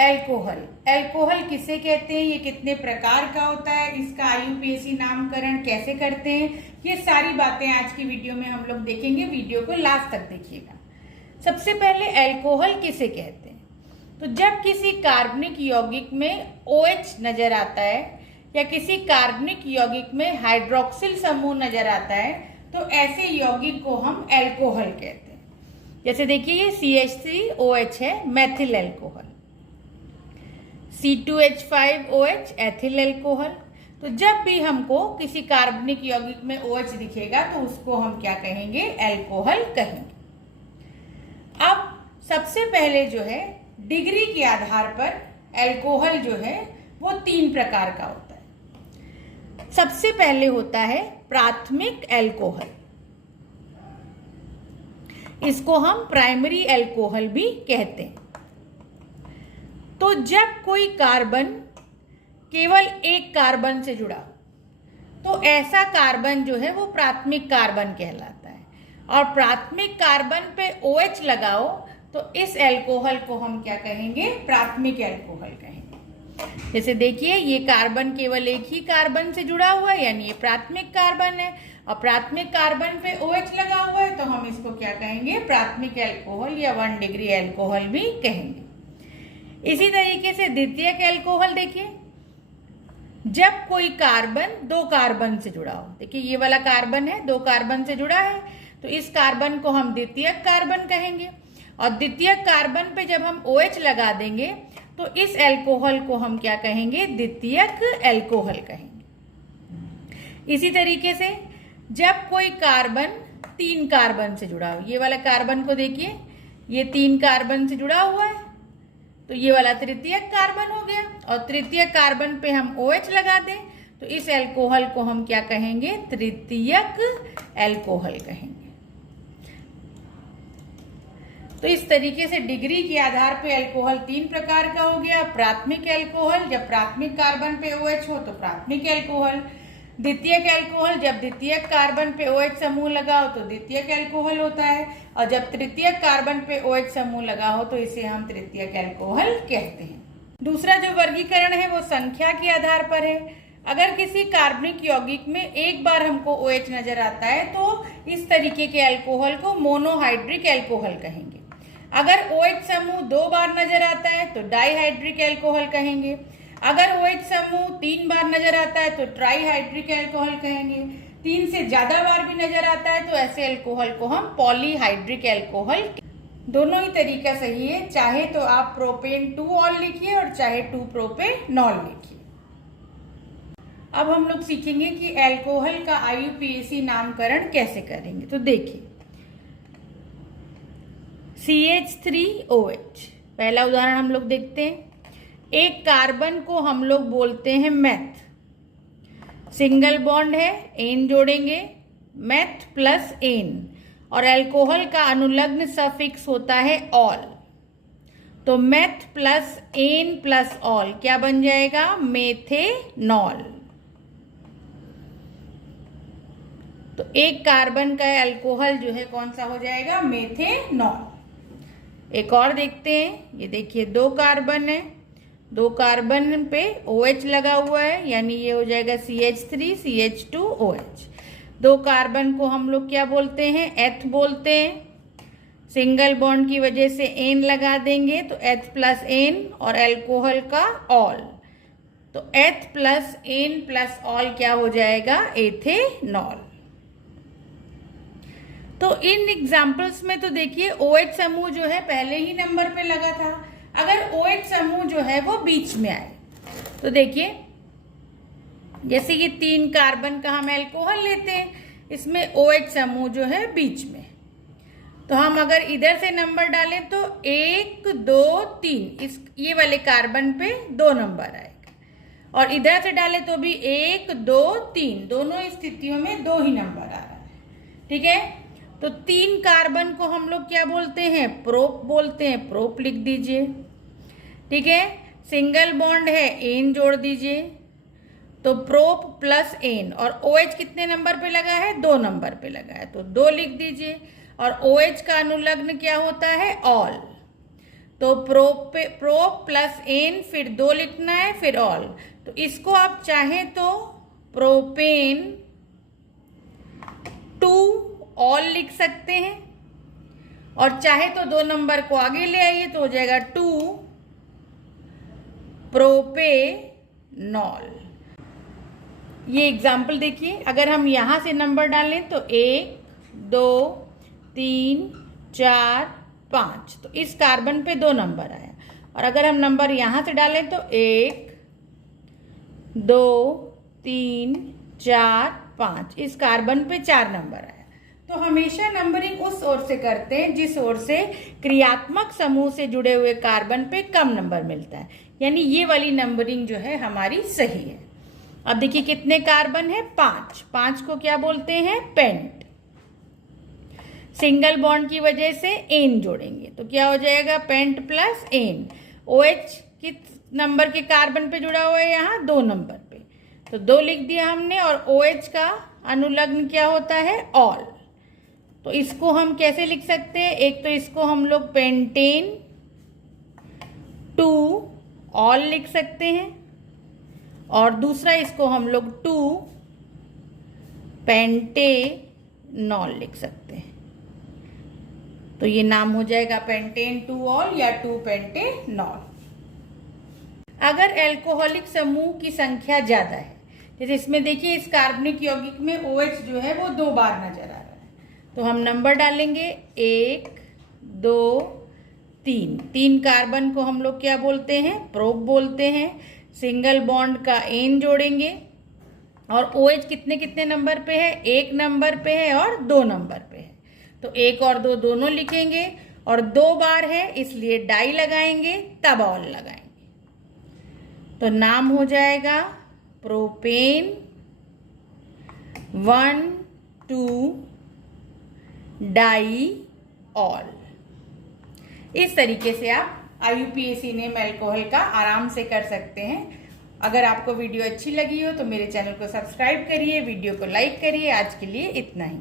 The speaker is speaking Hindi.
एल्कोहल। एल्कोहल किसे कहते हैं, ये कितने प्रकार का होता है, इसका आईयूपीएसी नामकरण कैसे करते हैं, ये सारी बातें आज की वीडियो में हम लोग देखेंगे। वीडियो को लास्ट तक देखिएगा। सबसे पहले एल्कोहल किसे कहते हैं, तो जब किसी कार्बनिक यौगिक में OH नजर आता है या किसी कार्बनिक यौगिक में हाइड्रोक्सिल समूह नजर आता है तो ऐसे यौगिक को हम एल्कोहल कहते हैं। जैसे देखिए ये CH3OH है, Maithil alcohol. C2H5OH ethyl alcohol. तो जब भी हमको किसी कार्बनिक यौगिक में OH दिखेगा तो उसको हम क्या कहेंगे, एल्कोहल कहेंगे। अब सबसे पहले जो है डिग्री के आधार पर एल्कोहल जो है वो 3 प्रकार का होता है। सबसे पहले होता है प्राथमिक एल्कोहल, इसको हम प्राइमरी एल्कोहल भी कहते हैं। तो जब कोई कार्बन केवल एक कार्बन से जुड़ा तो ऐसा कार्बन जो है वो प्राथमिक कार्बन कहलाता है, और प्राथमिक कार्बन पे OH लगाओ तो इस एल्कोहल को हम क्या कहेंगे, प्राथमिक एल्कोहल कहेंगे। जैसे देखिए ये कार्बन केवल एक ही कार्बन से जुड़ा हुआ है, यानी ये प्राथमिक कार्बन है, और प्राथमिक कार्बन पे OH लगा हुआ है तो हम इसको क्या कहेंगे, प्राथमिक एल्कोहल या 1 डिग्री एल्कोहल भी कहेंगे। इसी तरीके से द्वितीयक एल्कोहल देखिए, जब कोई कार्बन 2 कार्बन से जुड़ा हो, देखिए ये वाला कार्बन है 2 कार्बन से जुड़ा है तो इस कार्बन को हम द्वितीयक कार्बन कहेंगे, और द्वितीयक कार्बन पे जब हम OH लगा देंगे तो इस एल्कोहल को हम क्या कहेंगे, द्वितीयक एल्कोहल कहेंगे। इसी तरीके से जब कोई कार्बन 3 कार्बन से जुड़ा हो, ये वाला कार्बन को देखिए ये 3 कार्बन से जुड़ा हुआ है तो ये वाला तृतीयक कार्बन हो गया, और तृतीयक कार्बन पे हम OH लगा दें तो इस एल्कोहल को हम क्या कहेंगे, तृतीयक एल्कोहल कहेंगे। तो इस तरीके से डिग्री के आधार पे एल्कोहल 3 प्रकार का हो गया। प्राथमिक एल्कोहल, जब प्राथमिक कार्बन पे OH हो तो प्राथमिक एल्कोहल। द्वितीयक एल्कोहल, जब द्वितीयक कार्बन पे OH समूह लगा हो तो द्वितीयक एल्कोहल होता है, और जब तृतीयक कार्बन पे OH समूह लगा हो तो इसे हम तृतीयक एल्कोहल कहते हैं। दूसरा जो वर्गीकरण है वो संख्या के आधार पर है। अगर किसी कार्बनिक यौगिक में एक बार हमको OH नजर आता है तो इस तरीके के एल्कोहल को मोनोहाइड्रिक एल्कोहल कहेंगे। अगर OH समूह 2 बार नजर आता है तो डाईहाइड्रिक एल्कोहल कहेंगे। अगर OH समूह 3 बार नजर आता है तो ट्राईहाइड्रिक एल्कोहल कहेंगे। 3 से ज्यादा बार भी नजर आता है तो ऐसे एल्कोहल को हम पॉलीहाइड्रिक एल्कोहल। दोनों ही तरीका सही है, चाहे तो आप प्रोपेन 2 ऑल लिखिए और चाहे 2 प्रोपेनॉल लिखिए। अब हम लोग सीखेंगे कि एल्कोहल का आईयूपीएसी नामकरण कैसे करेंगे। तो देखिए CH3OH, पहला उदाहरण हम लोग देखते हैं। एक कार्बन को हम लोग बोलते हैं मेथ, सिंगल बॉन्ड है, एन जोड़ेंगे, मेथ प्लस एन, और एल्कोहल का अनुलग्न सफिक्स होता है ऑल। तो meth plus ane plus ol क्या बन जाएगा, मेथेनॉल। तो एक कार्बन का एल्कोहल जो है कौन सा हो जाएगा, मेथेनॉल। एक और देखते हैं, ये देखिए 2 कार्बन है, 2 कार्बन पे OH लगा हुआ है, यानी ये हो जाएगा CH3CH2OH। 2 कार्बन को हम लोग क्या बोलते हैं, एथ बोलते हैं। सिंगल बॉन्ड की वजह से एन लगा देंगे तो एथ प्लस एन, और एल्कोहल का ऑल, तो एथ प्लस एन प्लस ऑल क्या हो जाएगा, एथेनॉल। तो इन एग्जाम्पल्स में तो देखिए OH समूह जो है पहले ही नंबर पे लगा था। अगर OH समूह जो है वो बीच में आए तो देखिए जैसे कि 3 कार्बन का हम एल्कोहल लेते हैं, इसमें OH समूह जो है बीच में, तो हम अगर इधर से नंबर डालें तो 1 2 3 इस ये वाले कार्बन पे 2 नंबर आएगा, और इधर से डाले तो भी 1 2 3 दोनों स्थितियों में 2 ही नंबर आ रहा है। ठीक है, तो 3 कार्बन को हम लोग क्या बोलते हैं, प्रोप बोलते हैं, प्रोप लिख दीजिए। ठीक है, सिंगल बॉन्ड है, एन जोड़ दीजिए, तो प्रोप प्लस एन, और OH कितने नंबर पे लगा है, 2 नंबर पे लगा है तो 2 लिख दीजिए, और OH का अनुलग्न क्या होता है, ऑल। तो प्रो प्लस एन, फिर 2 लिखना है, फिर ऑल। तो इसको आप चाहे तो प्रोपेन 2 ऑल लिख सकते हैं, और चाहे तो 2 नंबर को आगे ले आइए तो हो जाएगा 2 प्रोपेनॉल। ये एग्जाम्पल देखिए, अगर हम यहां से नंबर डालें तो 1 2 3 4 5, तो इस कार्बन पे 2 नंबर आया। और अगर हम नंबर यहां से डालें तो 1 2 3 4 5, इस कार्बन पे 4 नंबर आया। तो हमेशा नंबरिंग उस ओर से करते हैं जिस ओर से क्रियात्मक समूह से जुड़े हुए कार्बन पे कम नंबर मिलता है, यानी ये वाली नंबरिंग जो है हमारी सही है। अब देखिए कितने कार्बन है, 5। 5 को क्या बोलते हैं, पेंट। सिंगल बॉन्ड की वजह से एन जोड़ेंगे तो क्या हो जाएगा, पेंट प्लस एन। OH किस नंबर के कार्बन पे जुड़ा हुआ है, यहाँ 2 नंबर पे, तो 2 लिख दिया हमने। और OH का अनुलग्न क्या होता है, ऑल। तो इसको हम कैसे लिख सकते हैं, एक तो इसको हम लोग पेंटेन 2 ऑल लिख सकते हैं, और दूसरा इसको हम लोग 2 पेंटेनॉल लिख सकते हैं। तो ये नाम हो जाएगा पेंटेन 2 ऑल या 2 पेंटेनॉल। अगर एल्कोहलिक समूह की संख्या ज्यादा है, जैसे इसमें देखिए इस कार्बनिक यौगिक में OH जो है वो 2 बार नजर आ रहा है, तो हम नंबर डालेंगे 1 2 3। 3 कार्बन को हम लोग क्या बोलते हैं, प्रोप बोलते हैं। सिंगल बॉन्ड का एन जोड़ेंगे, और OH कितने कितने नंबर पे है, 1 नंबर पे है और 2 नंबर पे है, तो 1 और 2 दोनों लिखेंगे, और 2 बार है इसलिए डाई लगाएंगे, तब ऑल लगाएंगे। तो नाम हो जाएगा प्रोपेन 1 2 डाई ऑल। इस तरीके से आप IUPAC नेम अल्कोहल का आराम से कर सकते हैं। अगर आपको वीडियो अच्छी लगी हो तो मेरे चैनल को सब्सक्राइब करिए, वीडियो को लाइक करिए। आज के लिए इतना ही।